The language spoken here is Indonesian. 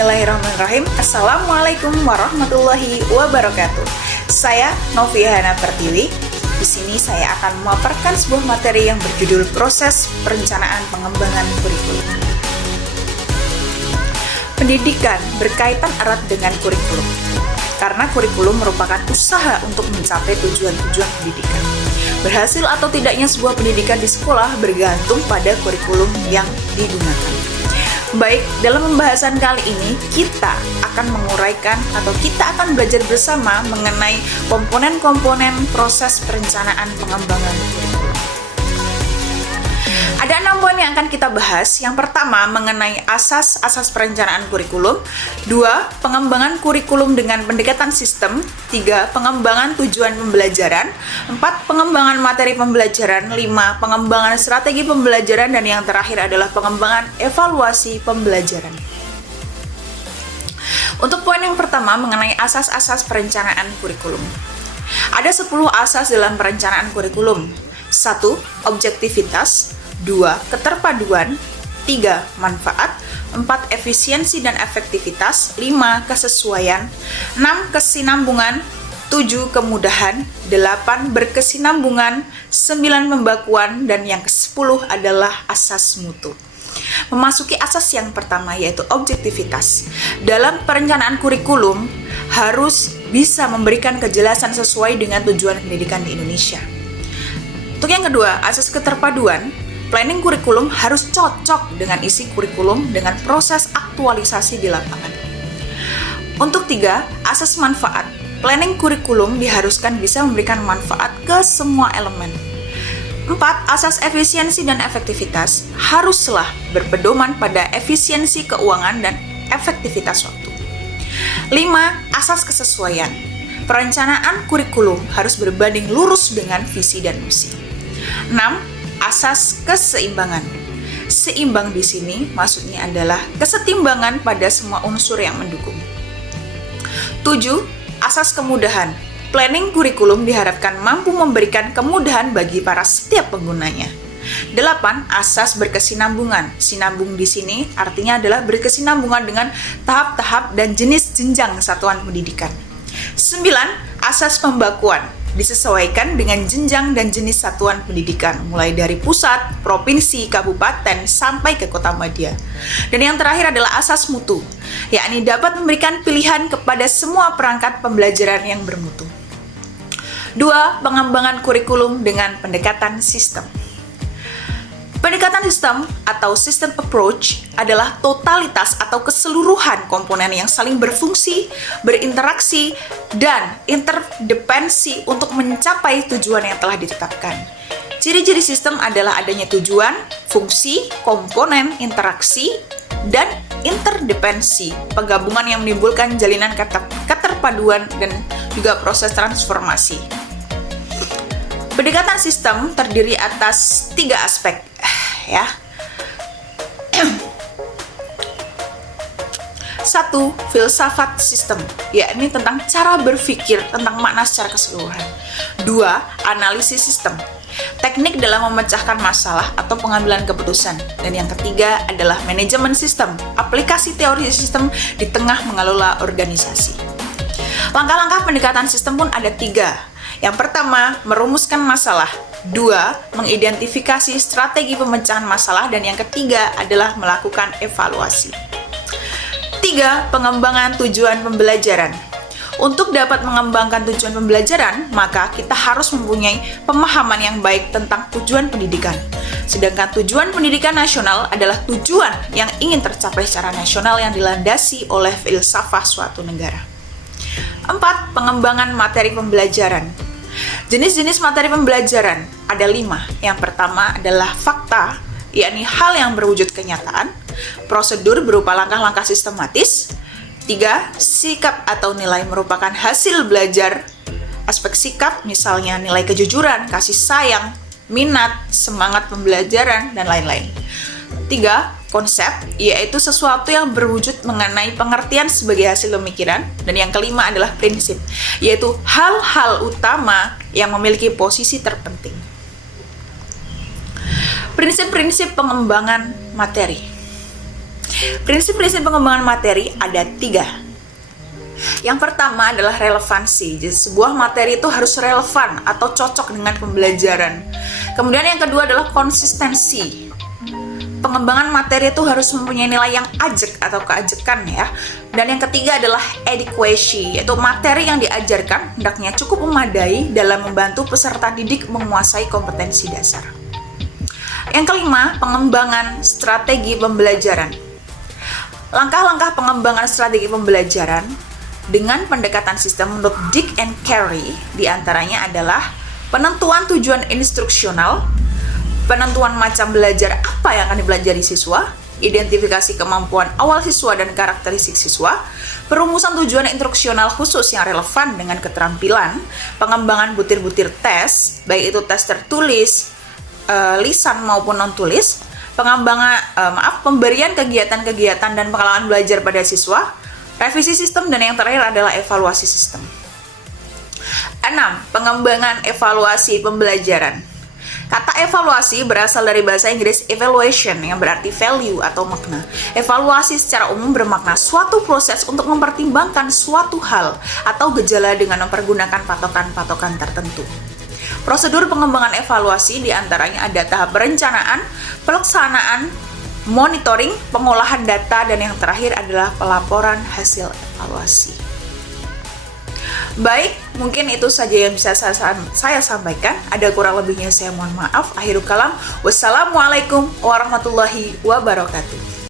Bismillahirrahmanirrahim. Assalamualaikum warahmatullahi wabarakatuh. Saya Noviana Pertiwi. Di sini saya akan memaparkan sebuah materi yang berjudul Proses Perencanaan Pengembangan Kurikulum. Pendidikan berkaitan erat dengan kurikulum, karena kurikulum merupakan usaha untuk mencapai tujuan-tujuan pendidikan. Berhasil atau tidaknya sebuah pendidikan di sekolah bergantung pada kurikulum yang digunakan. Baik, dalam pembahasan kali ini kita akan menguraikan atau kita akan belajar bersama mengenai komponen-komponen proses perencanaan pengembangan kurikulum. Ada 6 poin yang akan kita bahas. Yang pertama, mengenai asas-asas perencanaan kurikulum. 2. Pengembangan kurikulum dengan pendekatan sistem. 3. Pengembangan tujuan pembelajaran. 4. Pengembangan materi pembelajaran. 5. Pengembangan strategi pembelajaran. Dan yang terakhir adalah pengembangan evaluasi pembelajaran. Untuk poin yang pertama, mengenai asas-asas perencanaan kurikulum. Ada 10 asas dalam perencanaan kurikulum. 1. Objektivitas. 2. Keterpaduan. 3. Manfaat. 4. Efisiensi dan efektivitas. 5. Kesesuaian. 6. Kesinambungan. 7. Kemudahan. 8. Berkesinambungan. 9. Pembakuan. Dan yang ke-10 adalah asas mutu. Memasuki asas yang pertama, yaitu objektivitas. Dalam perencanaan kurikulum harus bisa memberikan kejelasan sesuai dengan tujuan pendidikan di Indonesia. Untuk yang kedua, asas keterpaduan. Planning kurikulum harus cocok dengan isi kurikulum dengan proses aktualisasi di lapangan. Untuk 3, asas manfaat. Planning kurikulum diharuskan bisa memberikan manfaat ke semua elemen. 4. Asas efisiensi dan efektivitas haruslah berpedoman pada efisiensi keuangan dan efektivitas waktu. 5. Asas kesesuaian. Perencanaan kurikulum harus berbanding lurus dengan visi dan misi. 6. Asas keseimbangan. Seimbang di sini maksudnya adalah kesetimbangan pada semua unsur yang mendukung. 7. Asas kemudahan. Planning kurikulum diharapkan mampu memberikan kemudahan bagi para setiap penggunanya. 8. Asas berkesinambungan. Sinambung di sini artinya adalah berkesinambungan dengan tahap-tahap dan jenis jenjang satuan pendidikan. 9. Asas pembakuan. Disesuaikan dengan jenjang dan jenis satuan pendidikan, mulai dari pusat, provinsi, kabupaten, sampai ke kota madya. Dan yang terakhir adalah asas mutu, yakni dapat memberikan pilihan kepada semua perangkat pembelajaran yang bermutu. 2. Pengembangan kurikulum dengan pendekatan sistem. Pendekatan sistem atau system approach adalah totalitas atau keseluruhan komponen yang saling berfungsi, berinteraksi, dan interdependensi untuk mencapai tujuan yang telah ditetapkan. Ciri-ciri sistem adalah adanya tujuan, fungsi, komponen, interaksi, dan interdependensi, penggabungan yang menimbulkan jalinan keterpaduan dan juga proses transformasi. Pendekatan sistem terdiri atas 3 aspek, ya. 1. Filsafat sistem, yakni tentang cara berpikir tentang makna secara keseluruhan. 2. Analisis sistem, teknik dalam memecahkan masalah atau pengambilan keputusan. Dan yang ketiga adalah manajemen sistem, aplikasi teori sistem di tengah mengelola organisasi. Langkah-langkah pendekatan sistem pun ada 3. Yang pertama, merumuskan masalah. 2. Mengidentifikasi strategi pemecahan masalah. Dan yang ketiga adalah melakukan evaluasi. 3. Pengembangan tujuan pembelajaran. Untuk dapat mengembangkan tujuan pembelajaran, maka kita harus mempunyai pemahaman yang baik tentang tujuan pendidikan. Sedangkan tujuan pendidikan nasional adalah tujuan yang ingin tercapai secara nasional yang dilandasi oleh filsafat suatu negara. 4. Pengembangan materi pembelajaran. Jenis-jenis materi pembelajaran ada 5. Yang pertama adalah fakta, yakni hal yang berwujud kenyataan. Prosedur berupa langkah-langkah sistematis. 3. Sikap atau nilai merupakan hasil belajar. Aspek sikap misalnya nilai kejujuran, kasih sayang, minat, semangat pembelajaran, dan lain-lain. 3. Konsep, yaitu sesuatu yang berwujud mengenai pengertian sebagai hasil pemikiran. Dan yang kelima adalah prinsip, yaitu hal-hal utama yang memiliki posisi terpenting. Prinsip-prinsip pengembangan materi. Prinsip-prinsip pengembangan materi ada 3. Yang pertama adalah relevansi. Jadi sebuah materi itu harus relevan atau cocok dengan pembelajaran. Kemudian yang kedua adalah konsistensi. Pengembangan materi itu harus mempunyai nilai yang ajek atau keajekan ya. Dan yang ketiga adalah adequacy, yaitu materi yang diajarkan hendaknya cukup memadai dalam membantu peserta didik menguasai kompetensi dasar. Yang kelima, pengembangan strategi pembelajaran. Langkah-langkah pengembangan strategi pembelajaran dengan pendekatan sistem menurut Dick and Carey diantaranya adalah penentuan tujuan instruksional, penentuan macam belajar apa yang akan dipelajari siswa, identifikasi kemampuan awal siswa dan karakteristik siswa, perumusan tujuan instruksional khusus yang relevan dengan keterampilan, pengembangan butir-butir tes, baik itu tes tertulis, lisan maupun non-tulis, pemberian kegiatan-kegiatan dan pengalaman belajar pada siswa, revisi sistem, dan yang terakhir adalah evaluasi sistem. 6. Pengembangan evaluasi pembelajaran. Kata evaluasi berasal dari bahasa Inggris evaluation yang berarti value atau makna. Evaluasi secara umum bermakna suatu proses untuk mempertimbangkan suatu hal atau gejala dengan mempergunakan patokan-patokan tertentu. Prosedur pengembangan evaluasi diantaranya ada tahap perencanaan, pelaksanaan, monitoring, pengolahan data, dan yang terakhir adalah pelaporan hasil evaluasi. Baik, mungkin itu saja yang bisa saya sampaikan. Ada kurang lebihnya saya mohon maaf. Akhirul kalam. Wassalamualaikum warahmatullahi wabarakatuh.